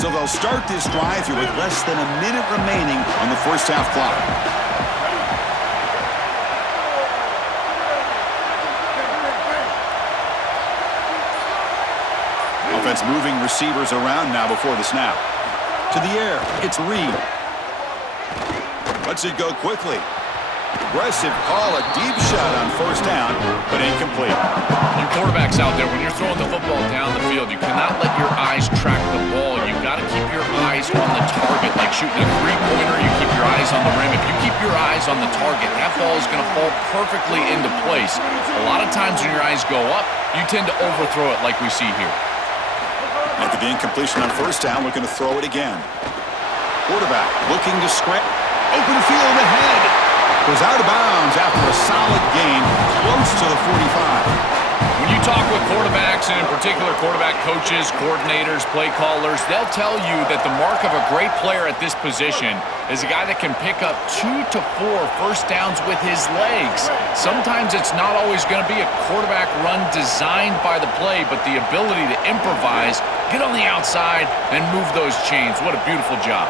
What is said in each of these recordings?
So they'll start this drive here with less than a minute remaining on the first half clock. Offense moving receivers around now before the snap. To the air, it's Reed. Lets it go quickly. Aggressive call, a deep shot on first down, but incomplete. Your quarterback's out there. When you're throwing the football down the field, you cannot let your eyes track the ball. You've got to keep your eyes on the target. Like shooting a three-pointer, you keep your eyes on the rim. If you keep your eyes on the target, that ball is going to fall perfectly into place. A lot of times when your eyes go up, you tend to overthrow it like we see here. After the incompletion on first down, looking to throw it again. Quarterback looking to scramble. Open field ahead. Goes out of bounds after a solid gain, close to the 45. When you talk with quarterbacks, and in particular quarterback coaches, coordinators, play callers, they'll tell you that the mark of a great player at this position is a guy that can pick up 2 to 4 first downs with his legs. Sometimes it's not always going to be a quarterback run designed by the play, but the ability to improvise, get on the outside, and move those chains. What a beautiful job.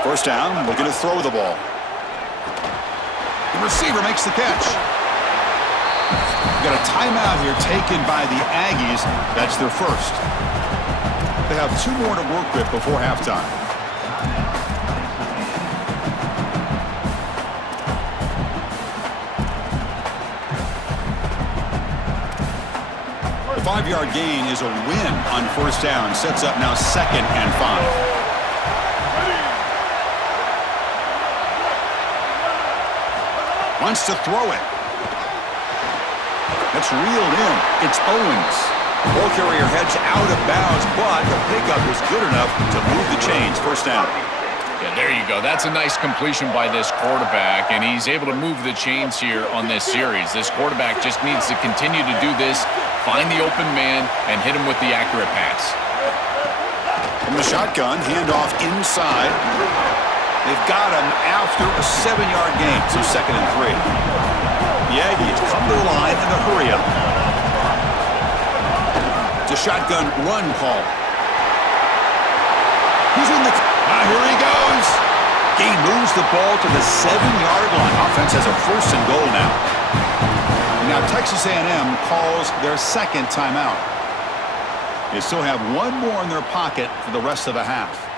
First down, looking to throw the ball. The receiver makes the catch. We've got a timeout here taken by the Aggies. That's their first. They have 2 more to work with before halftime. The 5-yard gain is a win on first down. Sets up now 2nd and 5. Wants to throw it. That's reeled in. It's Owens. Ball carrier heads out of bounds, but the pickup is good enough to move the chains. First down. Yeah, there you go. That's a nice completion by this quarterback, and he's able to move the chains here on this series. This quarterback just needs to continue to do this, find the open man, and hit him with the accurate pass. From the shotgun, handoff inside. They've got him after a 7-yard gain, so 2nd and 3. The Aggies come to the line in the hurry-up. It's a shotgun run call. He's in the... here he goes. He moves the ball to the 7-yard line. Offense has a 1st and goal now. Now Texas A&M calls their 2nd timeout. They still have 1 more in their pocket for the rest of the half.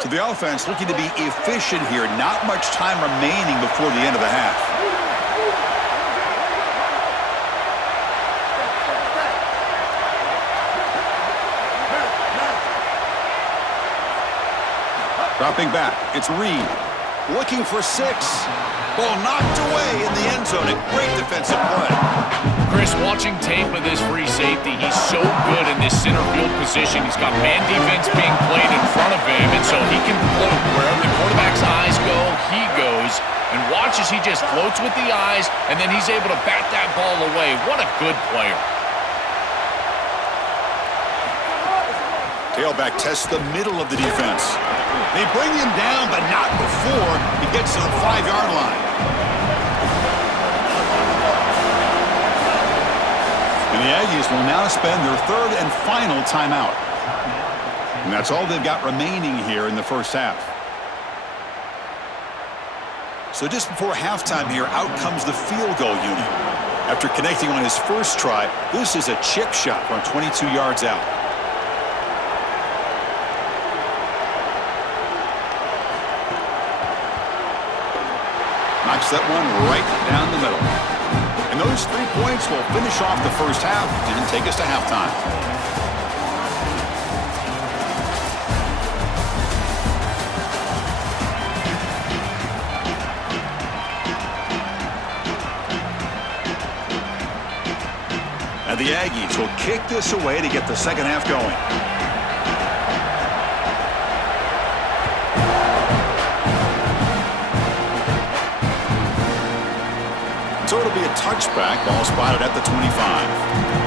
So the offense looking to be efficient here. Not much time remaining before the end of the half. Dropping back. It's Reed. Looking for 6. Ball knocked away in the end zone. A great defensive play. Chris, watching tape of this free safety, he's so good in this center field position. He's got man defense being played in front of him, and so he can float wherever the quarterback's eyes go, he goes. And watch as he just floats with the eyes, and then he's able to bat that ball away. What a good player. Tailback tests the middle of the defense. They bring him down, but not before he gets to the 5-yard line. And the Aggies will now spend their 3rd and final timeout. And that's all they've got remaining here in the first half. So just before halftime here, out comes the field goal unit. After connecting on his first try, this is a chip shot from 22 yards out. Knocks that one right down the middle. And those 3 points will finish off the first half and take us to halftime. And the Aggies will kick this away to get the second half going. So it'll be a touchback. Ball spotted at the 25.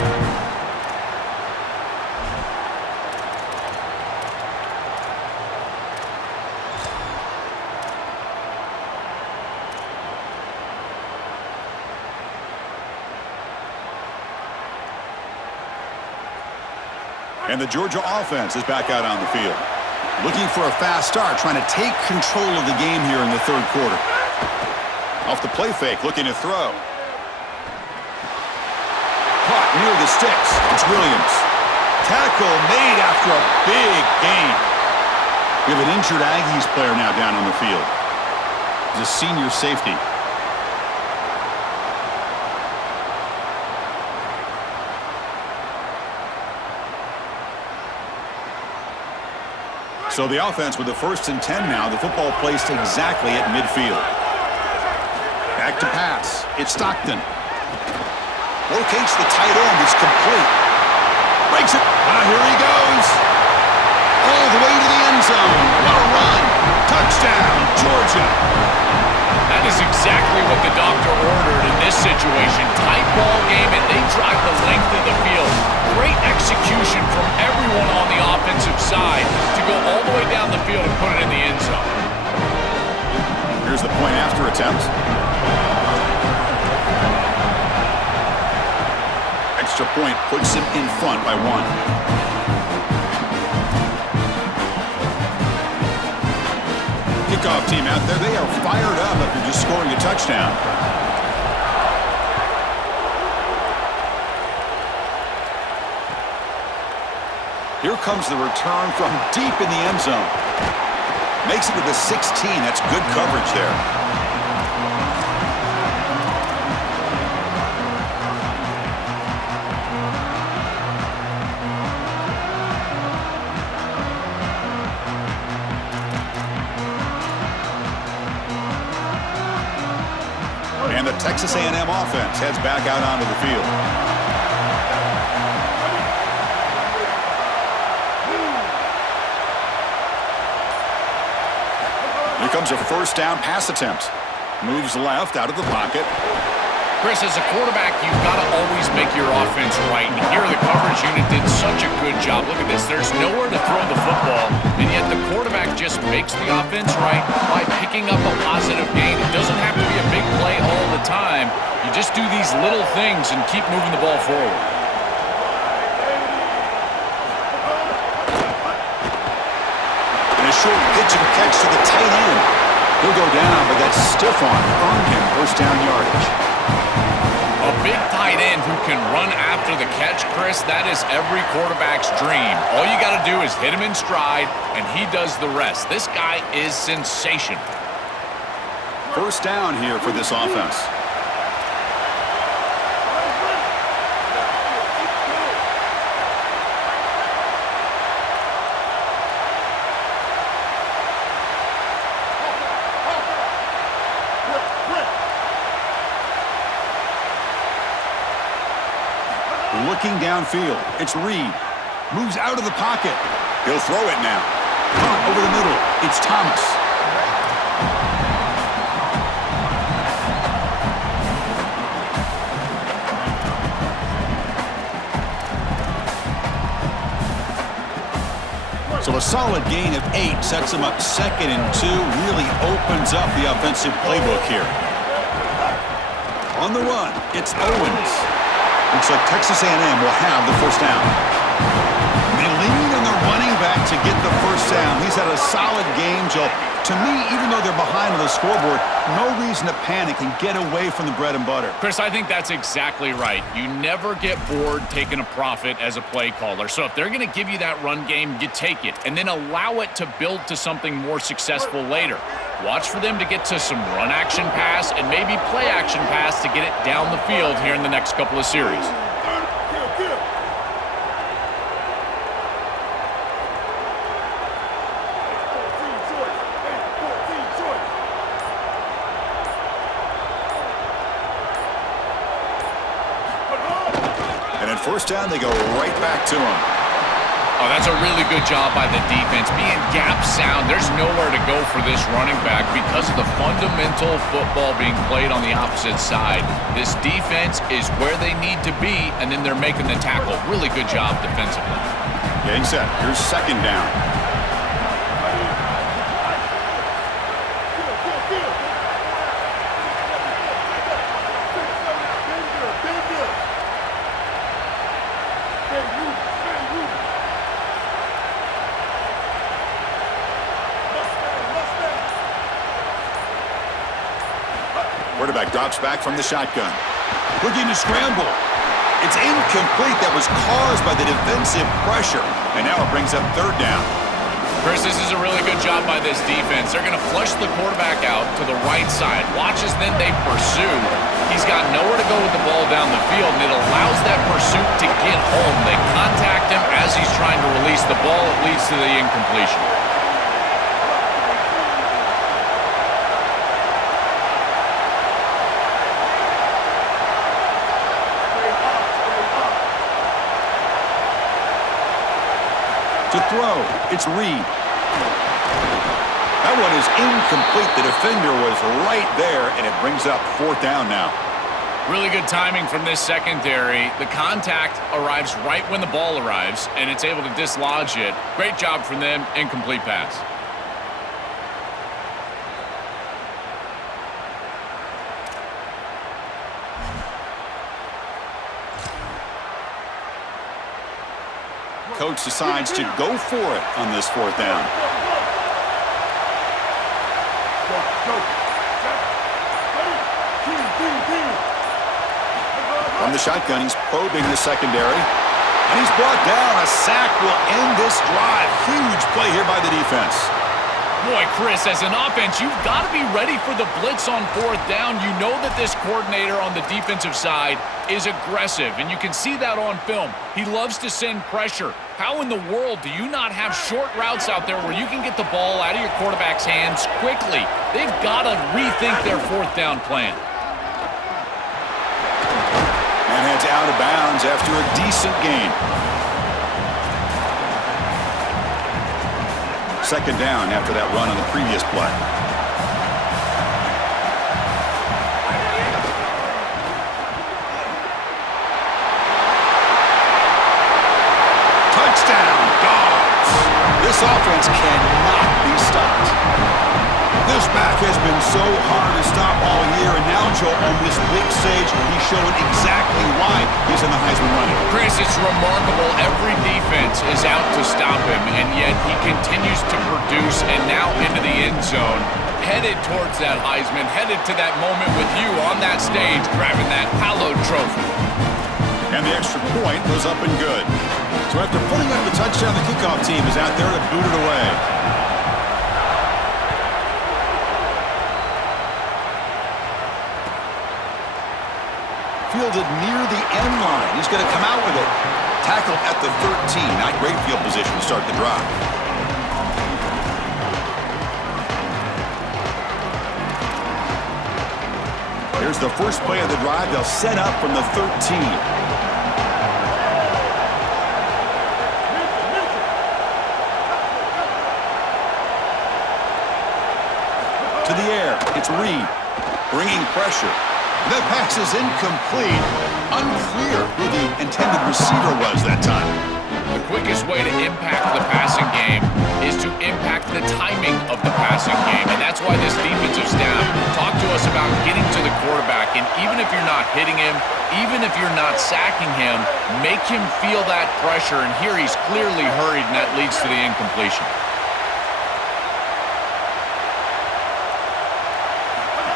And the Georgia offense is back out on the field. Looking for a fast start, trying to take control of the game here in the third quarter. Off the play fake, looking to throw. Caught near the sticks. It's Williams. Tackle made after a big gain. We have an injured Aggies player now down on the field. He's a senior safety. So the offense with the 1st and 10 now. The football placed exactly at midfield. Back to pass. It's Stockton. Locates the tight end. It's complete. Breaks it. Here he goes. All the way to the end zone. What a run. Touchdown, Georgia. That is exactly what the doctor ordered in this situation. Tight ball game, and they drive the length of the field. Great execution from everyone on the offensive side to go all the way down the field and put it in the end zone. Here's the point after attempt. Extra point puts him in front by 1. Kickoff team out there. They are fired up after just scoring a touchdown. Here comes the return from deep in the end zone. Makes it to the 16. That's good coverage there. And the Texas A&M offense heads back out onto the field. Here comes a 1st down pass attempt. Moves left out of the pocket. Chris, as a quarterback, you've got to always make your offense right. And here the coverage unit did such a good job. Look at this. There's nowhere to throw the football, and yet the quarterback just makes the offense right by picking up a positive gain. It doesn't have to be a big play all the time. You just do these little things and keep moving the ball forward. And a short pitch and catch to the tight end. He'll go down, but that stiff arm earned him 1st down yardage. A big tight end who can run after the catch, Chris, that is every quarterback's dream. All you got to do is hit him in stride, and he does the rest. This guy is sensational. 1st down here for this offense. Looking downfield, it's Reed. Moves out of the pocket. He'll throw it now. Punt over the middle, it's Thomas. So a solid gain of 8 sets him up 2nd and 2. Really opens up the offensive playbook here. On the run, it's Owens. Looks like Texas A&M will have the 1st down. They lean on the running back to get the 1st down. He's had a solid game, Joe. To me, even though they're behind on the scoreboard, no reason to panic and get away from the bread and butter. Chris, I think that's exactly right. You never get bored taking a profit as a play caller. So if they're going to give you that run game, you take it and then allow it to build to something more successful later. Watch for them to get to some run action pass and maybe play action pass to get it down the field here in the next couple of series. And at 1st down, they go right back to him. Oh, that's a really good job by the defense. Being gap sound, there's nowhere to go for this running back because of the fundamental football being played on the opposite side. This defense is where they need to be, and then they're making the tackle. Really good job defensively. Getting set. Here's 2nd down. drops back from the shotgun. Looking to scramble. It's incomplete. That was caused by the defensive pressure. And now it brings up third down. Chris, this is a really good job by this defense. They're going to flush the quarterback out to the right side. Watch as then they pursue. He's got nowhere to go with the ball down the field, and it allows that pursuit to get home. They contact him as he's trying to release the ball. It leads to the incompletion. To throw, it's Reed. That one is incomplete. The defender was right there, and it brings up fourth down now. Really good timing from this secondary. The contact arrives right when the ball arrives, and it's able to dislodge it. Great job from them. Incomplete pass. Coach decides to go for it on this fourth down. From the shotgun, he's probing the secondary. And he's brought down. A sack will end this drive. Huge play here by the defense. Boy, Chris, as an offense, you've got to be ready for the blitz on fourth down. You know that this coordinator on the defensive side is aggressive, and you can see that on film. He loves to send pressure. How in the world do you not have short routes out there where you can get the ball out of your quarterback's hands quickly? They've got to rethink their fourth down plan. And heads out of bounds after a decent gain. Second down after that run on the previous play. Touchdown, Dogs! This offense cannot be stopped. This back has been so hard to stop all year, and now, Joe, on this big stage, he's showing exactly why he's in the Heisman running. Chris, it's remarkable. Every defense is out to stop him, and yet he continues to produce, and now into the end zone, headed towards that Heisman, headed to that moment with you on that stage, grabbing that hallowed trophy. And the extra point was up and good. So after putting up the touchdown, the kickoff team is out there to boot it away. Fielded near the end line. He's going to come out with it. Tackle at the 13. Not great field position to start the drive. Here's the first play of the drive. They'll set up from the 13. To the air. It's Reed. Bringing pressure. That pass is incomplete. Unclear who the intended receiver was that time. The quickest way to impact the passing game is to impact the timing of the passing game. And that's why this defensive staff talked to us about getting to the quarterback. And even if you're not hitting him, even if you're not sacking him, make him feel that pressure. And here he's clearly hurried, and that leads to the incompletion.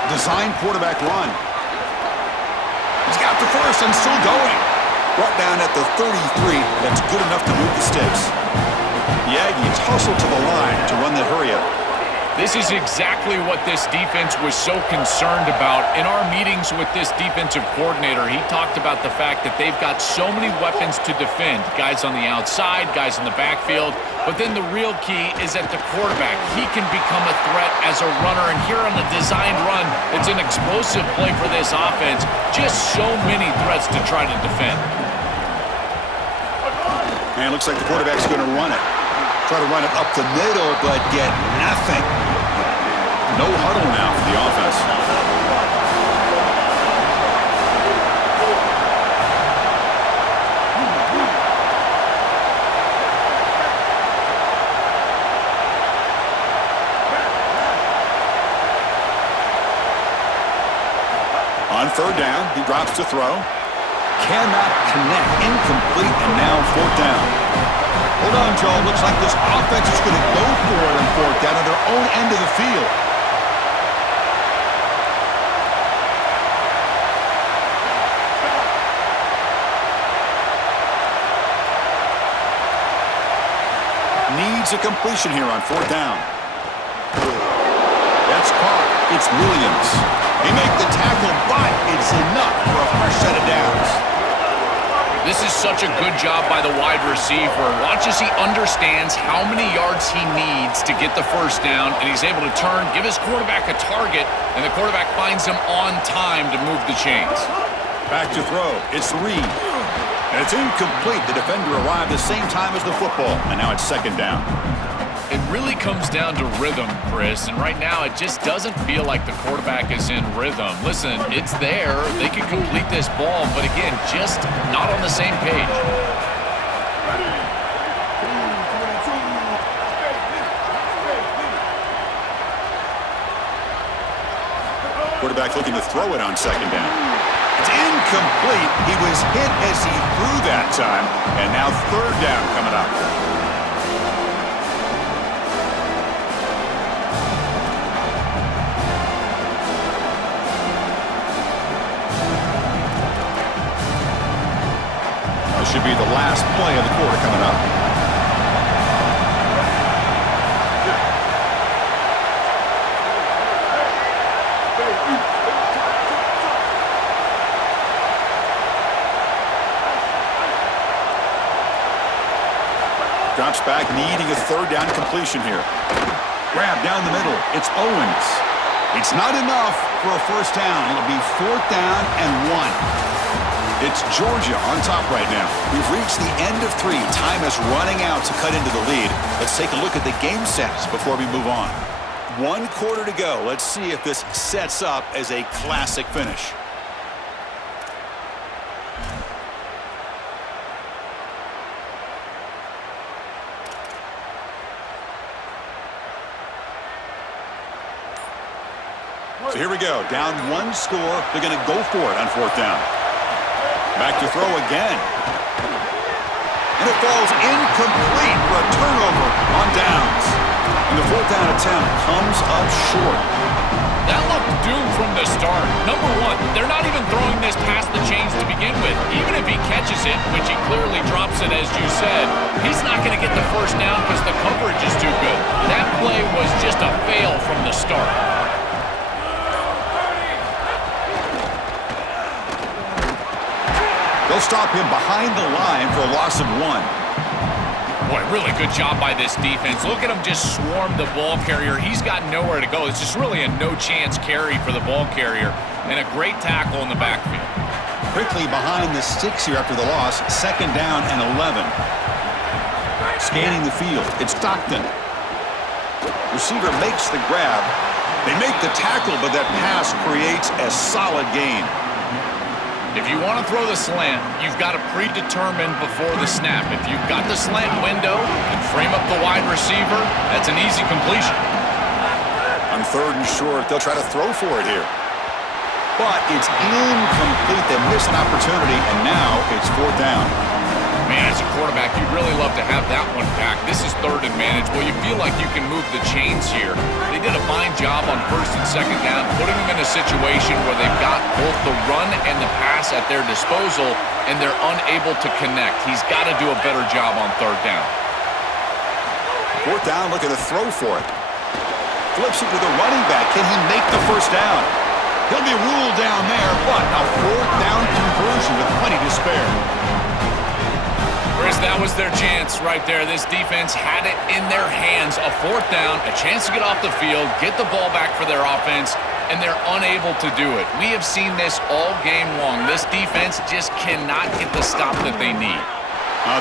Design quarterback run. He's got the first and still going. Brought down at the 33. That's good enough to move the sticks. The Aggies hustle to the line to run the hurry up. This is exactly what this defense was so concerned about. In our meetings with this defensive coordinator, he talked about the fact that they've got so many weapons to defend. Guys on the outside, guys in the backfield. But then the real key is at the quarterback. He can become a threat as a runner. And here on the designed run, it's an explosive play for this offense. Just so many threats to try to defend. And it looks like the quarterback's going to run it. Try to run it up the middle, but get nothing. No huddle now for the offense. On third down, he drops to throw. Cannot connect. Incomplete, and now fourth down. Hold on, Joe. Looks like this offense is going to go for it on fourth down at their own end of the field. It's a completion here on 4th down. That's caught. It's Williams. They make the tackle, but it's enough for a fresh set of downs. This is such a good job by the wide receiver. Watch as he understands how many yards he needs to get the first down, and he's able to turn, give his quarterback a target, and the quarterback finds him on time to move the chains. Back to throw. It's Reed. And it's incomplete. The defender arrived the same time as the football, and now it's 2nd down. It really comes down to rhythm, Chris, and right now it just doesn't feel like the quarterback is in rhythm. Listen, it's there. They can complete this ball, but again, just not on the same page. Quarterback looking to throw it on 2nd down. It's incomplete. He was hit as he threw that time, and now 3rd down coming up. This should be the last play of the quarter coming up. Drops back, needing a 3rd down completion here. Grab down the middle. It's Owens. It's not enough for a first down. It'll be 4th down and 1. It's Georgia on top right now. We've reached the end of 3. Time is running out to cut into the lead. Let's take a look at the game sets before we move on. 1 quarter to go. Let's see if this sets up as a classic finish. So here we go. Down 1 score. They're going to go for it on 4th down. Back to throw again. And it falls incomplete for a turnover on downs. And the 4th down attempt comes up short. That looked doomed from the start. Number 1, they're not even throwing this past the chains to begin with. Even if he catches it, which he clearly drops it as you said, he's not going to get the first down because the coverage is too good. That play was just a fail from the start. They'll stop him behind the line for a loss of 1. Boy, really good job by this defense. Look at him just swarm the ball carrier. He's got nowhere to go. It's just really a no-chance carry for the ball carrier, and a great tackle in the backfield. Quickly behind the sticks here after the loss. 2nd down and 11. Scanning the field. It's Stockton. Receiver makes the grab. They make the tackle, but that pass creates a solid gain. If you want to throw the slant, you've got to predetermine before the snap. If you've got the slant window and frame up the wide receiver, that's an easy completion. On 3rd and short, they'll try to throw for it here. But it's incomplete. They miss an opportunity, and now it's 4th down. Man, as a quarterback, you'd really love to have that one back. This is 3rd and managed. Well, you feel like you can move the chains here. They did a fine job on 1st and 2nd down, putting them in a situation where they've got both the run and the pass at their disposal, and they're unable to connect. He's got to do a better job on 3rd down. 4th down, looking to throw for it. Flips it to the running back. Can he make the first down? He'll be ruled down there, but a 4th down conversion with plenty to spare. Chris, that was their chance right there. This defense had it in their hands. A 4th down, a chance to get off the field, get the ball back for their offense, and they're unable to do it. We have seen this all game long. This defense just cannot get the stop that they need.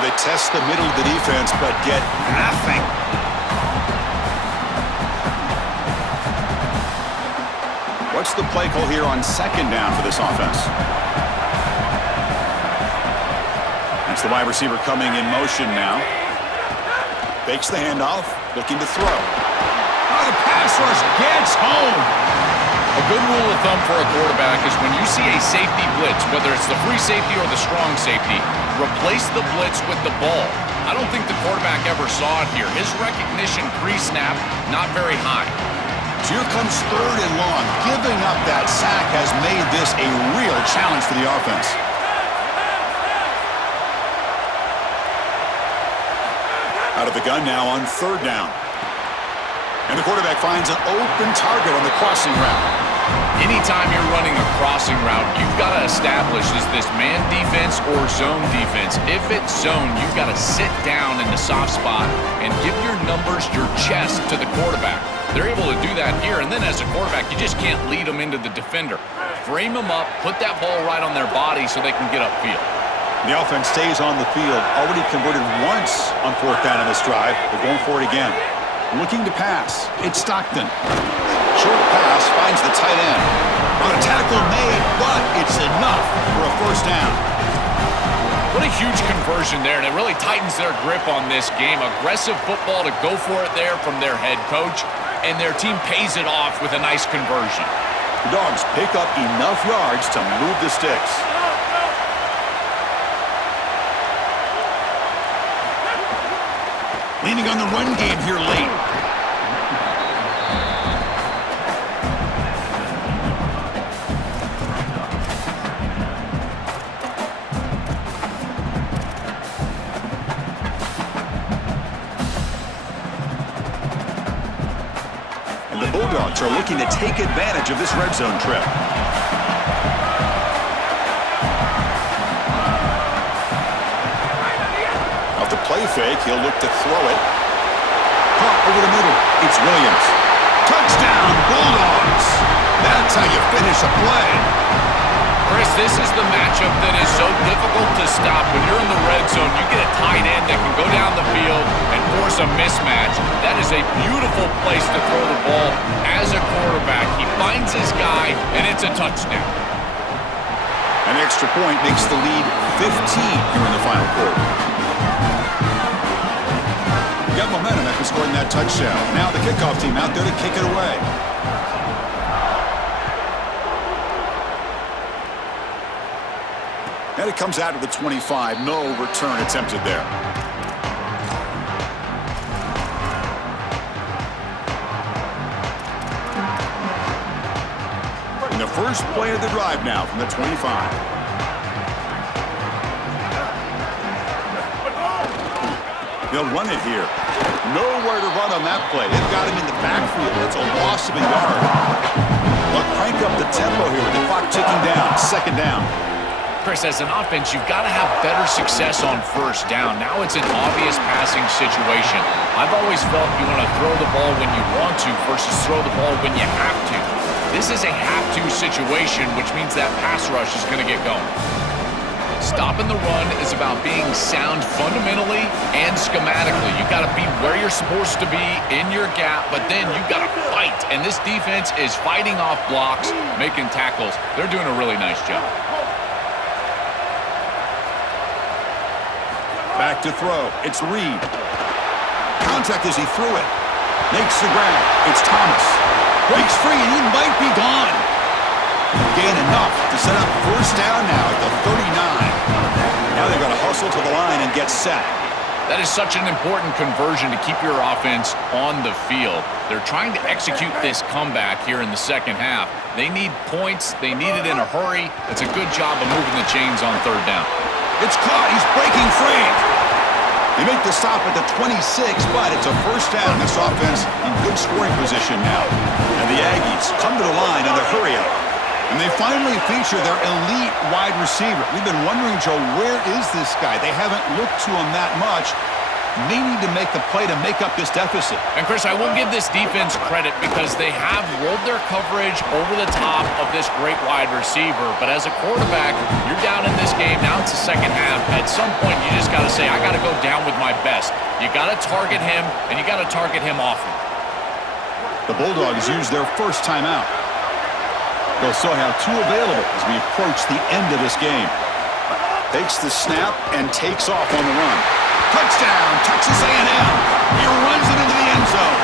They test the middle of the defense, but get nothing. What's the play call here on 2nd down for this offense? That's the wide receiver coming in motion now. Fakes the handoff, looking to throw. The pass rush gets home. A good rule of thumb for a quarterback is when you see a safety blitz, whether it's the free safety or the strong safety, replace the blitz with the ball. I don't think the quarterback ever saw it here. His recognition pre-snap, not very high. So here comes 3rd and long. Giving up that sack has made this a real challenge for the offense. Out of the gun now on third down. And the quarterback finds an open target on the crossing route. Anytime you're running a crossing route, you've got to establish, is this man defense or zone defense? If it's zone, you've got to sit down in the soft spot and give your numbers, your chest to the quarterback. They're able to do that here, and then as a quarterback, you just can't lead them into the defender. Frame them up, put that ball right on their body so they can get upfield. The offense stays on the field, already converted once on fourth down in this drive. They're going for it again. Looking to pass. It's Stockton. Short pass finds the tight end. Well, a tackle made, but it's enough for a first down. What a huge conversion there, and it really tightens their grip on this game. Aggressive football to go for it there from their head coach, and their team pays it off with a nice conversion. The Dogs pick up enough yards to move the sticks. Leaning on the run game here late. And the Bulldogs are looking to take advantage of this red zone trip. Play fake, he'll look to throw it. Caught over the middle, it's Williams. Touchdown, Bulldogs! That's how you finish a play. Chris, this is the matchup that is so difficult to stop. When you're in the red zone, you get a tight end that can go down the field and force a mismatch. That is a beautiful place to throw the ball as a quarterback. He finds his guy, and it's a touchdown. An extra point makes the lead 15 here in the final quarter. Got momentum after scoring that touchdown. Now the kickoff team out there to kick it away. And it comes out to the 25. No return attempted there. And the first play of the drive now from the 25. They'll run it here. Nowhere to run on that play. They've got him in the backfield. It's a loss of a yard. They'll crank up the tempo here with the clock ticking down. Second down. Chris, as an offense, you've got to have better success on first down. Now it's an obvious passing situation. I've always felt you want to throw the ball when you want to versus throw the ball when you have to. This is a have-to situation, which means that pass rush is going to get going. Stopping the run is about being sound fundamentally and schematically. You've got to be where you're supposed to be in your gap, but then you've got to fight. And this defense is fighting off blocks, making tackles. They're doing a really nice job. Back to throw. It's Reed. Contact as he threw it. Makes the grab. It's Thomas. Breaks free, and he might be gone. Gain enough to set up first down now at the 39. Now they've got to hustle to the line and get set. That is such an important conversion to keep your offense on the field. They're trying to execute this comeback here in the second half. They need points. They need it in a hurry. It's a good job of moving the chains on third down. It's caught. He's breaking free. They make the stop at the 26, but it's a first down. This offense in good scoring position now. And the Aggies come to the line in the hurry up. And they finally feature their elite wide receiver. We've been wondering, Joe, where is this guy? They haven't looked to him that much. They need to make the play to make up this deficit. And, Chris, I will give this defense credit because they have rolled their coverage over the top of this great wide receiver. But as a quarterback, you're down in this game. Now it's the second half. At some point, you just got to say, I got to go down with my best. You got to target him, and you got to target him often. The Bulldogs use their first timeout. They'll still have two available as we approach the end of this game. Takes the snap and takes off on the run. Touchdown, Texas A&M. He runs it into the end zone.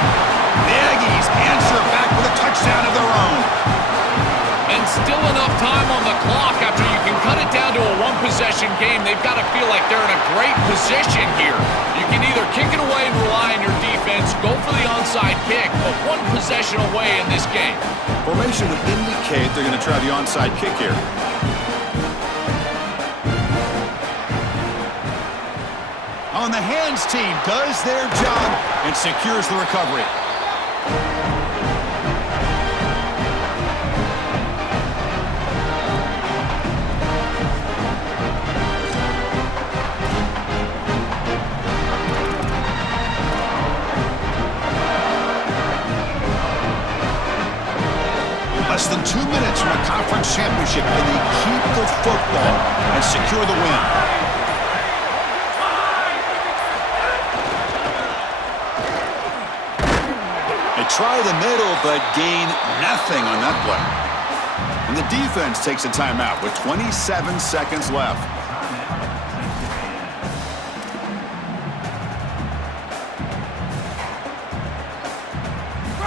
The Aggies answer back with a touchdown of their own. And still enough time on the clock after you can cut it down to a one-possession game. They've got to feel like they're in a great position here. You can either kick it away and rely on your defense, go for the onside kick, but one possession away in this game. Formation would indicate they're going to try the onside kick here. On the hands team does their job and secures the recovery. Less than 2 minutes from a conference championship, and they keep the football and secure the win. They try the middle, but gain nothing on that play. And the defense takes a timeout with 27 seconds left.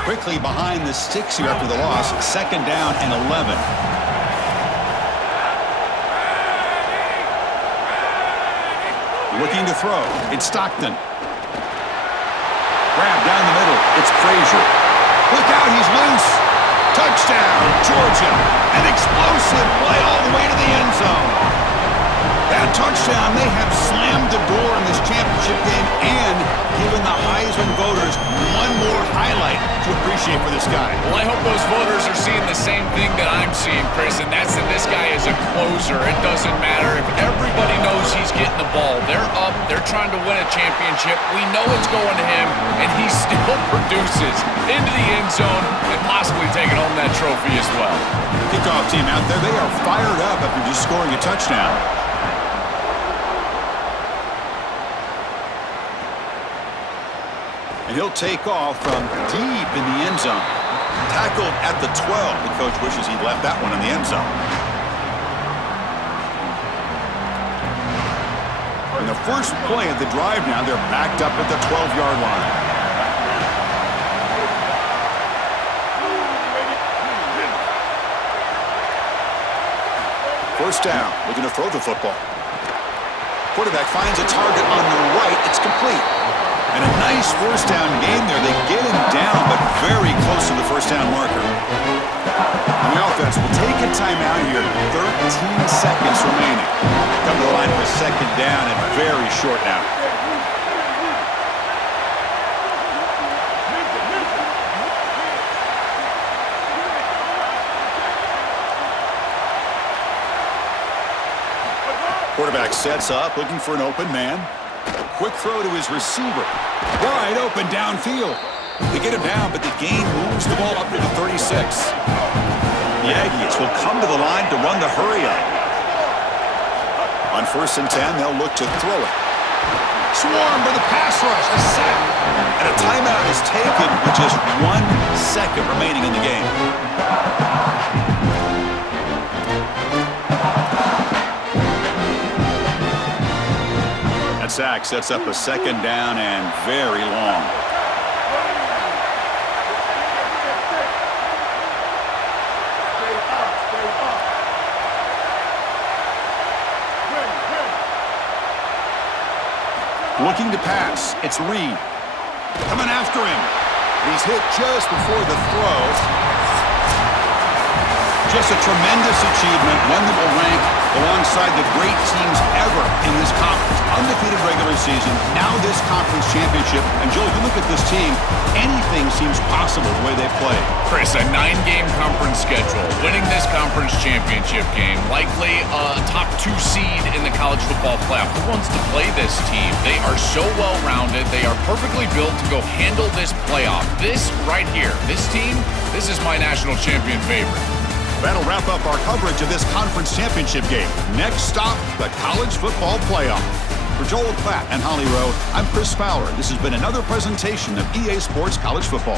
Quickly behind the sticks here after the loss. 2nd down and 11. Looking to throw. It's Stockton. Grab down the middle. It's Frazier. Look out, he's loose. Touchdown, Georgia. An explosive play all the way to the end zone. That touchdown may have slammed the door in this championship game and given the Heisman voters one more highlight to appreciate for this guy. Well, I hope those voters are seeing the same thing that I'm seeing, Chris, and that's that this guy is a closer. It doesn't matter if everybody knows he's getting the ball. They're up. They're trying to win a championship. We know it's going to him, and he still produces into the end zone and possibly taking home that trophy as well. Kickoff team out there. They are fired up after just scoring a touchdown. And he'll take off from deep in the end zone. Tackled at the 12. The coach wishes he left that one in the end zone. And the first play of the drive now, they're backed up at the 12-yard line. First down, looking to throw the football. Quarterback finds a target on the right. It's complete. And a nice first down game there. They get him down, but very close to the first down marker. And the offense will take a timeout here. 13 seconds remaining. Come to the line for 2nd down and very short now. Quarterback sets up, looking for an open man. Quick throw to his receiver. Wide open downfield. They get him down, but the gain moves the ball up to the 36. The Aggies will come to the line to run the hurry up. On 1st and 10, they'll look to throw it. Swarmed by the pass rush. A sack. And a timeout is taken with just 1 second remaining in the game. Sack sets up a 2nd down and very long. Looking to pass. It's Reed. Coming after him. He's hit just before the throw. Just a tremendous achievement, one that will rank alongside the great teams ever in this conference. Undefeated regular season, now this conference championship. And Joel, you look at this team, anything seems possible the way they play. Chris, a 9-game conference schedule, winning this conference championship game, likely a top 2 seed in the college football playoff. Who wants to play this team? They are so well-rounded. They are perfectly built to go handle this playoff. This right here, this team, this is my national champion favorite. That'll wrap up our coverage of this conference championship game. Next stop, the college football playoff. For Joel Klatt and Holly Rowe, I'm Chris Fowler. This has been another presentation of EA Sports College Football.